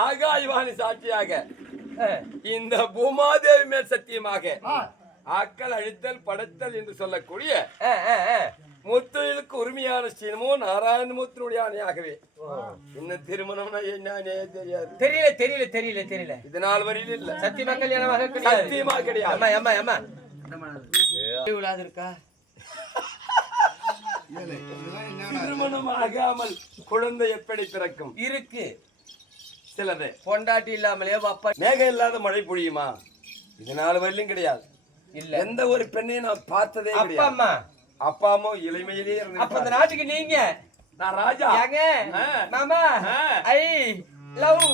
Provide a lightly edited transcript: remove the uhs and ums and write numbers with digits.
ஆகாயவாணி சாட்சியாக இந்த பூமாதேவி மேல் சத்தியமாக ஆக்கள் அழித்தல் படைத்தல் என்று சொல்லக்கூடிய முத்தொழிலுக்கு உரிமையான ஸ்ரீனமோ நாராயணமூர்த்தியுடைய ஆணையாகவே இன்னும் திருமணம்னா என்னன்னே தெரியாது. தெரியல இது நாள் வரையில இல்ல. சத்தியமா கல்யாணமாக சத்தியமா கிடையாது. இருக்கா திருமணம் ஆகாமல் குழந்தை எப்படி பிறக்கும்? இருக்கு சிலது. பொண்டாட்டி இல்லாமலே அப்பா மேகம் இல்லாத மழை பொழியுமா? இது நாள் வரையிலும் கிடையாது. இல்ல எந்த ஒரு பெண்ணையும் நான் பார்த்ததே கிடையாது. அப்பா அம்மா இளமையிலே இருந்து. அப்ப இந்த நாட்டுக்கு நீங்க நான் ராஜா. மாமா ஐ லவ் யூ